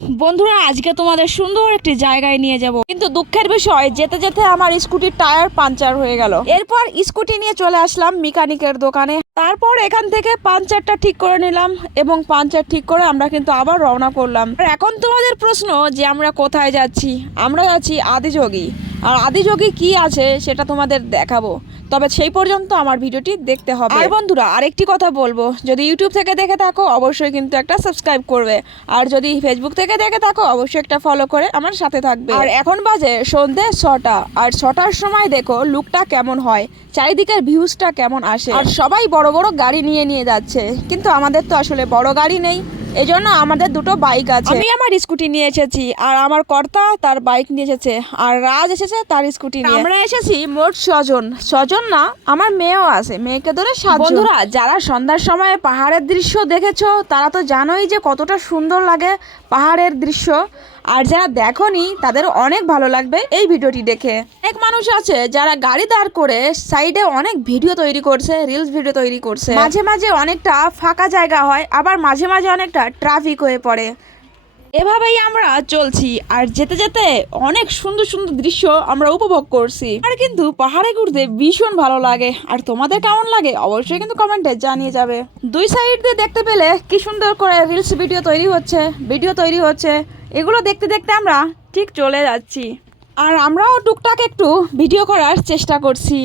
বন্ধুরা, আজকে তোমাদের সুন্দর একটি জায়গায় নিয়ে যাব, কিন্তু দুঃখের বিষয় যেতে যেতে আমার স্কুটির টায়ার পাঞ্চার হয়ে গেল। এরপর স্কুটি নিয়ে চলে আসলাম মেকানিকের দোকানে। তারপর এখান থেকে পাঞ্চারটা ঠিক করে নিলাম এবং পাঞ্চার ঠিক করে আমরা কিন্তু আবার রওনা করলাম। আর এখন তোমাদের প্রশ্ন যে আমরা কোথায় যাচ্ছি। আমরা যাচ্ছি আদিযোগী। আর আদিযোগী কি আছে সেটা তোমাদের দেখাবো, তবে সেই পর্যন্ত আমার ভিডিওটি দেখতে হবে। আর বন্ধুরা, আরেকটি কথা বলবো, যদি ইউটিউব থেকে দেখে থাকো অবশ্যই কিন্তু একটা সাবস্ক্রাইব করবে, আর যদি ফেসবুক থেকে দেখে থাকো অবশ্যই একটা ফলো করে আমার সাথে থাকবে। আর এখন বাজে সন্ধে 6টা, আর 6টার সময় দেখো লুকটা কেমন হয়, চারিদিকের ভিউজটা কেমন আসে। আর সবাই বড় বড় গাড়ি নিয়ে নিয়ে যাচ্ছে, কিন্তু আমাদের তো আসলে বড় গাড়ি নেই, এই জন্য আমাদের দুটো বাইক আছে। আমি আমার স্কুটি নিয়ে এসেছি, আর আমার কর্তা তার বাইক নিয়ে এসেছে, আর রাজ এসেছে তার স্কুটি নিয়ে। আমরা এসেছি মোট 6জন না, আমার মেয়েও আছে, মেয়েকে ধরে 7জন। বন্ধুরা, যারা সন্ধ্যার সময় পাহাড়ের দৃশ্য দেখেছো তারা তো জানোই যে কতটা সুন্দর লাগে পাহাড়ের দৃশ্য, আর যারা দেখোনি তাদের অনেক ভালো লাগবে এই ভিডিওটি দেখে। অনেক মানুষ আছে যারা গাড়ি দাঁড় করে সাইডে অনেক ভিডিও তৈরি করছে, রিলস ভিডিও তৈরি করছে। মাঝে মাঝে অনেকটা ফাঁকা জায়গা হয়, আবার মাঝে মাঝে অনেকটা ট্রাফিক হয়ে পড়ে। এভাবেই আমরা চলছি, আর যেতে যেতে অনেক সুন্দর সুন্দর দৃশ্য আমরা উপভোগ করছি। আর কিন্তু পাহাড়ে ঘুরতে ভীষণ ভালো লাগে, আর তোমাদের কেমন লাগে অবশ্যই কিন্তু কমেন্টে জানিয়ে যাবে। দুই সাইড দিয়ে দেখতে পেলে কি সুন্দর করে রিলস ভিডিও তৈরি হচ্ছে, এগুলো দেখতে দেখতে আমরা ঠিক চলে যাচ্ছি, আর আমরাও টুকটাক একটু ভিডিও করার চেষ্টা করছি।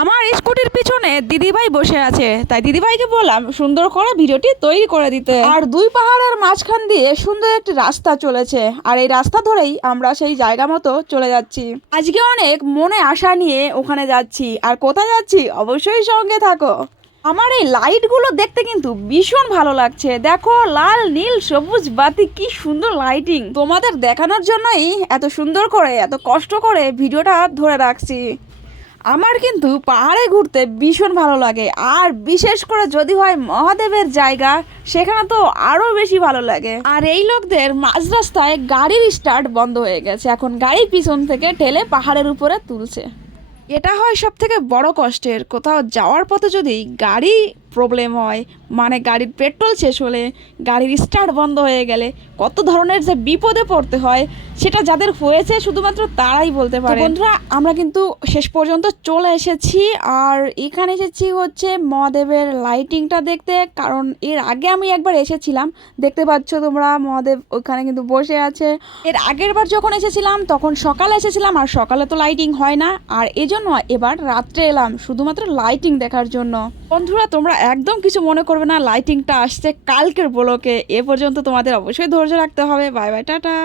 আমার স্কুটির পিছনে দিদিভাই বসে আছে, তাই দিদিভাইকে বললাম সুন্দর করে ভিডিওটি তৈরি করে দিতে। আর দুই পাহাড়ের মাঝখান দিয়ে সুন্দর একটি রাস্তা চলেছে, আর এই রাস্তা ধরেই আমরা সেই জায়গা মতো চলে যাচ্ছি। আজকে অনেক মনে আশা নিয়ে ওখানে যাচ্ছি, আর কোথায় যাচ্ছি অবশ্যই সঙ্গে থাকো। আমার এই লাইটগুলো দেখতে কিন্তু ভীষণ ভালো লাগছে, দেখো লাল নীল সবুজ বাতি, কি সুন্দর লাইটিং। তোমাদের দেখানোর জন্যই এত সুন্দর করে এত কষ্ট করে ভিডিওটা ধরে রাখছি। আমার কিন্তু পাহাড়ে ঘুরতে ভীষণ ভালো লাগে, আর বিশেষ করে যদি হয় মহাদেবের জায়গা, সেখানে তো আরও বেশি ভালো লাগে। আর এই লোকদের মাঝ রাস্তায় গাড়ির স্টার্ট বন্ধ হয়ে গেছে, এখন গাড়ি পিছন থেকে ঠেলে পাহাড়ের উপরে তুলছে। এটা হয় সব থেকে বড় কষ্টের। কোথাও যাওয়ার পথে যদি গাড়ি প্রবলেম হয়, মানে গাড়ির পেট্রোল শেষ হলে, গাড়ির স্টার্ট বন্ধ হয়ে গেলে কত ধরনের যে বিপদে পড়তে হয়, সেটা যাদের হয়েছে শুধুমাত্র তারাই বলতে পারে। বন্ধুরা, আমরা কিন্তু শেষ পর্যন্ত চলে এসেছি, আর এখানে এসেছি হচ্ছে মহাদেবের লাইটিংটা দেখতে, কারণ এর আগে আমি একবার এসেছিলাম, দেখতে পাচ্ছ তোমরা মহাদেব ওখানে কিন্তু বসে আছে। এর আগের বার যখন এসেছিলাম তখন সকালে এসেছিলাম, আর সকালে তো লাইটিং হয় না, আর এজন্য এবার রাত্রে এলাম শুধুমাত্র লাইটিং দেখার জন্য। বন্ধুরা, তোমরা একদম কিছু মনে করবে না, লাইটিংটা আসছে কালকের ব্লকে। এ পর্যন্ত তোমাদের অবশ্যই ধৈর্য রাখতে হবে। Bye bye, tata.